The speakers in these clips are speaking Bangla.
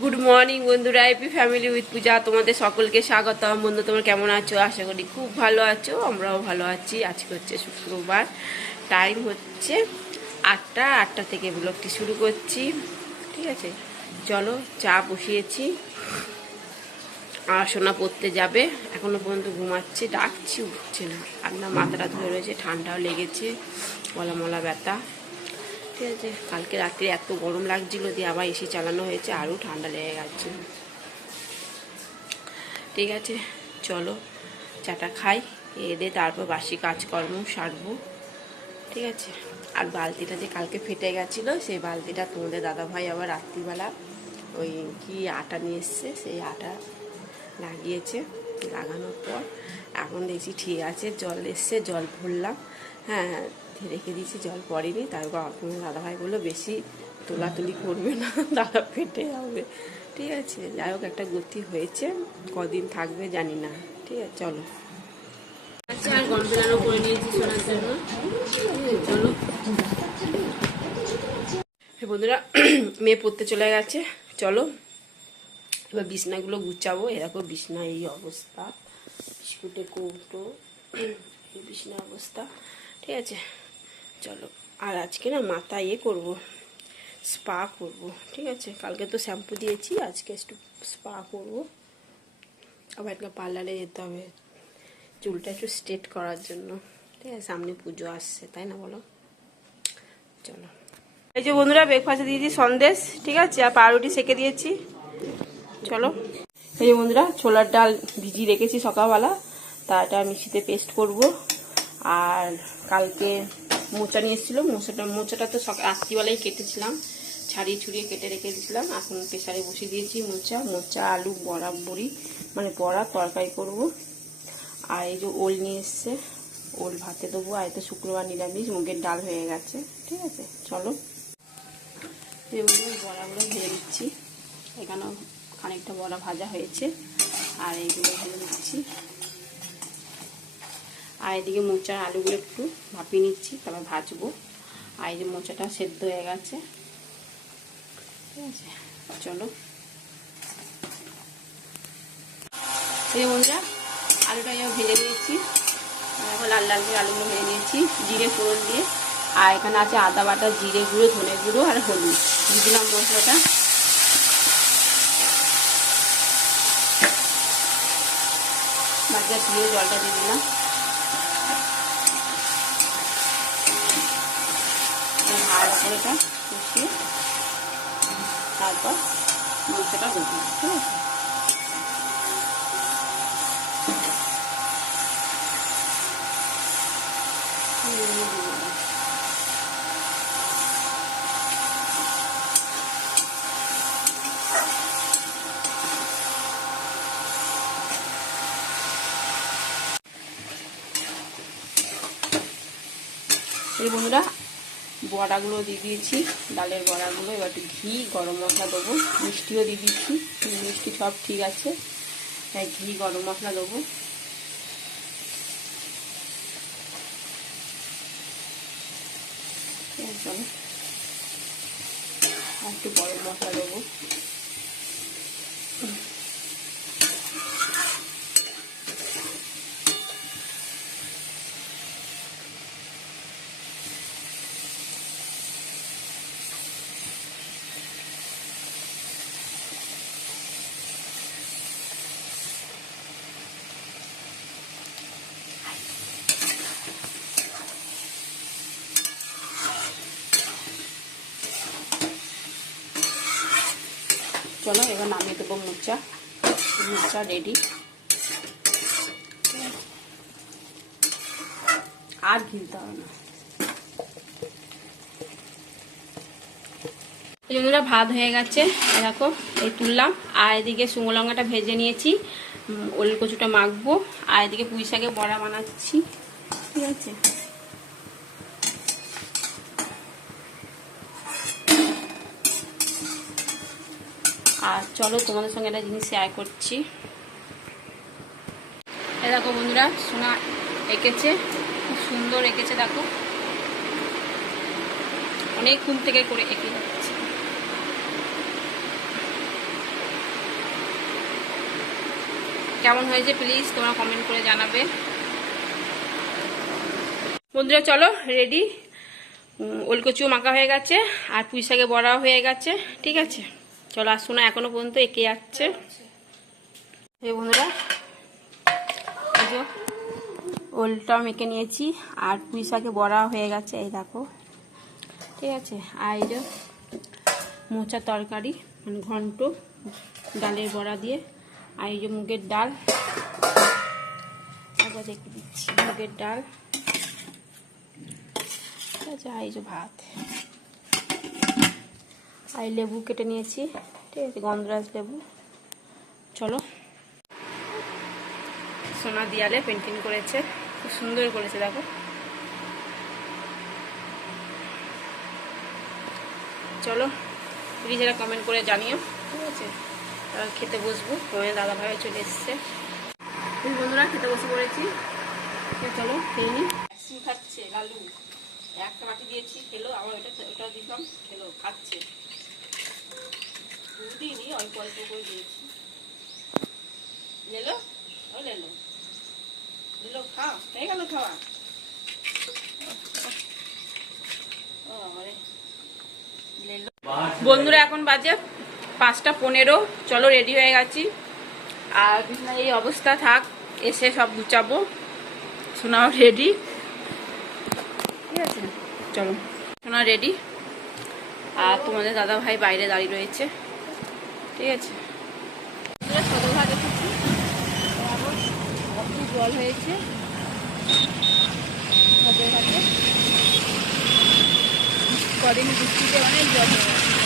গুড মর্নিং বন্ধুরা এপি ফ্যামিলি উইথ পূজা। তোমাদের সকলকে স্বাগতম। বন্ধু, তোমরা কেমন আছো? আশা করি খুব ভালো আছো। আমরাও ভালো আছি। আজকে হচ্ছে শুক্রবার। টাইম হচ্ছে আটটা। আটটা থেকে ব্লগটি শুরু করছি। ঠিক আছে? চলো, চা বসিয়েছি। আর সোনা পড়তে যাবে। এখনও পর্যন্ত ঘুমাচ্ছে। ডাকছি, উঠছে না। আপনার মাথাটা ধরে রয়েছে ঠান্ডাও লেগেছে। গলা মলা ব্যথা। ঠিক আছে কালকে রাত্রে এত গরম লাগছিল দিয়ে আবার এসি চালানো হয়েছে, আরও ঠান্ডা লেগে গেছে। ঠিক আছে, চলো, চাটা খাই দিয়ে তারপর বাসি কাজকর্ম সারবো। ঠিক আছে, আর বালতিটা যে কালকে ফেটে গেছিল, সেই বালতিটা তোমাদের দাদাভাই আবার রাত্রিবেলা ওই কি আটা নিয়ে এসছে, সেই আটা লাগিয়েছে লাগানোর পর। এখন দেখছি ঠিক আছে, জল এসছে, জল ভরলাম। হ্যাঁ হ্যাঁ রেখে দিয়েছি, জল পড়েনি। তারপর আপনার দাদাভাই বলল, বেশি তোলাতুলি করবে না দাদা ফেটে যাবে। ঠিক আছে, যাই হোক, একটা গতি হয়েছে। কদিন থাকবে জানি না। ঠিক আছে, চলো। আচ্ছা করে নিয়েছি জন্য। চলো। বন্ধুরা, মেয়ে পড়তে চলে গেছে। চলো। এবার বিছনাগুলো গুছাবো। এরকম বিছনা এই অবস্থা। বিস্কুটে কৌটো, এই বিছনা অবস্থা। ঠিক আছে। চলো। আর আজকে না মাথা ইয়ে করব স্পা করব, ঠিক আছে? কালকে তো শ্যাম্পু দিয়েছি, আজকে একটু স্পা করব। আবার একটা পার্লারে যেতে হবে, চুলটা একটু স্ট্রেট করার জন্য। ঠিক আছে, সামনে পুজো আসছে, তাই না বলো? চলো। এই যে বন্ধুরা ব্রেকফাস্টে দিয়েছি, সন্দেশ, ঠিক আছে? আর পাউরুটি সেকে দিয়েছি। চলো। এই যে বন্ধুরা, ছোলার ডাল ভিজিয়ে রেখেছি সকালবেলা তা এটা মিক্সিতে পেস্ট করব। আর কালকে মোচা নিয়ে এসেছিল মোচাটা মোচাটা তো সকাল রাত্রিবেলায় কেটেছিলাম। ছাড়িয়ে ছুড়িয়ে কেটে রেখে দিয়েছিলাম। এখন প্রেশারে বসিয়ে দিয়েছি মোচা। মোচা, আলু, বড়া, বড়ি মানে বড়া তরকারি করব। আর এই যে ওল নিয়ে এসছে, ওল ভাতে দেবো। আর তো শুক্রবার নিরামিষ, মুগের ডাল হয়ে গেছে। ঠিক আছে, চলো। এগুলো বড়াগুলো ভেজে দিচ্ছি। এখানেও খানিকটা বড়া ভাজা হয়েছে। আর এইগুলো ভেজে নিচ্ছি আর এদিকে মোচার আলুগুলো একটু ভাপিয়ে নিচ্ছি, তারপর ভাজবো। আর এই যে মোচাটা সেদ্ধ হয়ে গেছে। ঠিক আছে, চলো। বন্ধুরা, আলুটা এবার ভেজে নিয়েছি। এখন লাল লাল করে আলুগুলো ভেজে নিয়েছি, জিরে ফোড়ন দিয়ে। আর এখানে আছে আদা বাটা, জিরে গুঁড়ো, ধনে গুঁড়ো আর হলুদ। দিলাম মশলাটা। বাকিটা দিয়ে জলটা দিয়ে দিলাম। ভালো করে এটা কষিয়ে তারপর মাংসটা দেবো ঠিক আছে? এই বন্ধুরা বড়াগুলো দিয়ে দিয়েছি, ডালের বড়াগুলো। এবার একটু ঘি, গরম মশলা দেবো। মিষ্টিও দিয়ে দিচ্ছি, মিষ্টি সব ঠিক আছে। হ্যাঁ ঘি, গরম মশলা দেবো। একদম একটু গরম মশলা দেবো। চলো এবার নামিয়ে দেবো মোচা। মোচা রেডি আর ঘিলতে হবে না। জন্যটা ভাত হয়ে গেছে। এরকম এই তুললাম। আর এদিকে শুকনো লঙ্কাটা ভেজে নিয়েছি। ওল কচুটা মাখবো। আর এদিকে পুঁই শাকে বড়া বানাচ্ছি। ঠিক আছে? আর চলো তোমাদের সঙ্গে একটা জিনিস শেয়ার করছি। দেখো বন্ধুরা, সোনা এঁকেছে, খুব সুন্দর এঁকেছে, দেখো। অনেকক্ষণ থেকে করে এঁকে যাচ্ছে। কেমন হয়েছে প্লিজ তোমরা কমেন্ট করে জানাবে। বন্ধুরা, চলো রেডি ওলকচুও মাখা হয়ে গেছে, আর পুঁই শাকে বড়া হয়ে গেছে, ঠিক আছে? চলো আসুন না এখনও পর্যন্ত এঁকে যাচ্ছে। এই বন্ধুরা, এই যে ওলটা মেখে নিয়েছি, আর পুঁই শাকে বড়া হয়ে গেছে, এই দেখো। ঠিক আছে, আর মোচা তরকারি মানে ঘন্ট, ডালের বড়া দিয়ে, আর এই যে মুগের ডাল। একবার দেখে দিচ্ছি, মুগের ডাল। ঠিক আছে, আর এই যে ভাত। আর লেবু কেটে নিয়েছি, ঠিক আছে, গন্ধরাজ লেবু। চলো। সোনা দিয়ালে পেন্টিং করেছে, খুব সুন্দর করেছে, দেখো। চলো এরা কমেন্ট করে জানিও, ঠিক আছে? খেতে বসবো তোমার দাদা ভাই চলে এসছে। বন্ধুরা, খেতে বসে পড়েছি। চলো, খেয়ে নি। খাচ্ছে, লালু। একটা মাটি দিয়েছি, খেলো, আবার ওটা ওটা দিলাম, খেলো, খাচ্ছে। দিইনি, অল্প অল্প করে দিয়েছি। ও হয়ে গেল খাওয়া? বন্ধুরা, এখন বাজে পাঁচটা পনেরো। চলো রেডি হয়ে গেছি। আর এই অবস্থা থাক, এসে সব গুচাবো সোনাও রেডি ঠিক আছে? চলো, সোনা রেডি আর তোমাদের দাদা ভাই বাইরে দাঁড়িয়ে রয়েছে। ঠিক আছে। জল হয়েছে। কদিন বৃষ্টিতে অনেক জল হয়ে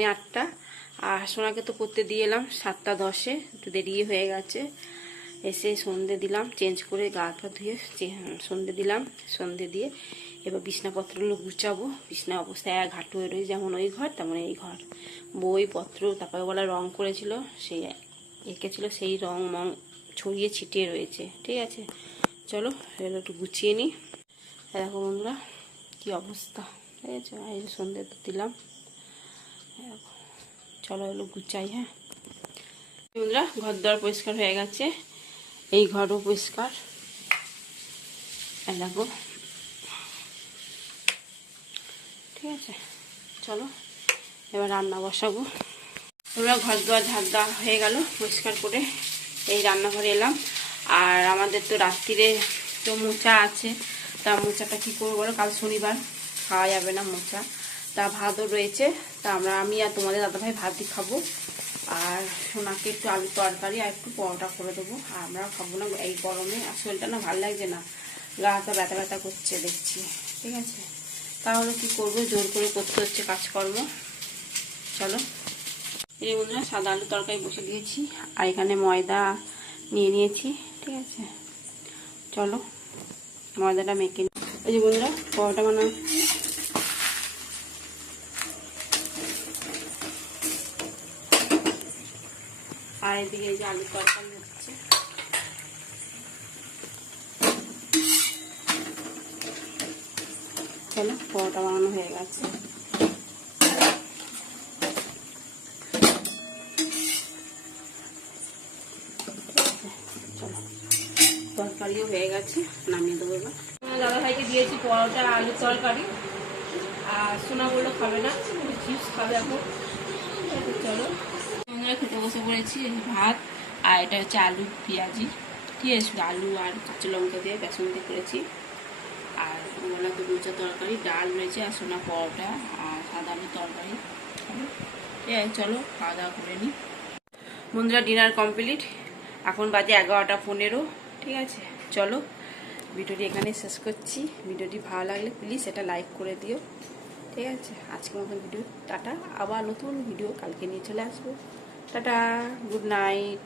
পৌনে আটটা। আর সোনাকে তো করতে দিয়ে এলাম সাতটা দশে, একটু দেরি হয়ে গেছে। এসে সন্ধে দিলাম চেঞ্জ করে গা পা ধুয়ে সন্ধে দিলাম, সন্ধে দিয়ে এবার বিছনাপত্রগুলো গুছাবো। বিছনা অবস্থায় এক ঘাটু হয়ে রয়েছে যেমন ওই ঘর, তেমন এই ঘর। বইপত্র, তারপরে বলা রং করেছিল, সেই এঁকেছিল, সেই রং মং ছড়িয়ে ছিটিয়ে রয়েছে, ঠিক আছে? চলো এগুলো একটু গুছিয়ে নিই। দেখো বন্ধুরা, কী অবস্থা, ঠিক আছে? আর এই যে সন্ধে তো দিলাম। চলো এগুলো গুচাই হ্যাঁ। বন্ধুরা ঘর দর পরিষ্কার হয়ে গেছে। এই ঘরও পরিষ্কার। দেখো। ঠিক আছে, চলো, এবার রান্না বসাবো। তোমরা ঘর দুয়ার ঝাড় দেওয়া হয়ে গেল পরিষ্কার করে। এই রান্নাঘরে এলাম। আর আমাদের তো রাত্রিরে তো মোচা আছে। তা মোচাটা কী করব বলো? কাল শনিবার, খাওয়া যাবে না মোচা। তা ভাতও রয়েছে। তা আমরা, আমি আর তোমাদের দাদাভাই ভাত দিয়ে খাব। আর সোনাকে একটু আলু তরকারি আর একটু পরোটা করে দেবো। আর আমরা খাব না, এই গরমে। আর শরীরটা না ভালো লাগছে না। গা হাতে ব্যথা ব্যথা করছে দেখছি। ঠিক আছে? তাহলে কি করব? জোর করে করতে হচ্ছে কাজকর্ম। চলো। এই বন্ধুরা, সাদা আলু তরকারি বসে দিয়েছি। আর এখানে ময়দা নিয়ে নিয়েছি। ঠিক আছে? চলো, ময়দাটা মেখে। এই যে বন্ধুরা, পরোটা বানানো আর এই যে আলুর তরকারি হচ্ছে। চলো বানানো হয়ে গেছে। তরকারিও হয়ে গেছে, নামিয়ে দেবো এবার। দাদা ভাইকে দিয়েছি পরোটা আলুর তরকারি। আর সোনা বলল খাবে না চিপস খাবে এখন। চলো। আমরা খেতে বসে পড়েছি ভাত আর এটা হচ্ছে আলু পেঁয়াজি। ঠিক আছে, আলু আর কাঁচা লঙ্কা দিয়ে বেসন দিয়ে করেছি। আর ওলা লুচা তরকারি, ডাল রয়েছে আর সোনা পরোটা আর সাদা আলুর তরকারি। ঠিক আছে, চলো খাওয়া দাওয়া করে নিই বন্ধুরা ডিনার কমপ্লিট এখন বাজে এগারোটা পনেরো। ঠিক আছে, চলো ভিডিওটি এখানে শেষ করছি। ভিডিওটি ভালো লাগলে প্লিজ এটা লাইক করে দিও। ঠিক আছে, আজকের মতন ভিডিও টাটা। আবার নতুন ভিডিও কালকে নিয়ে চলে আসব। Tata good night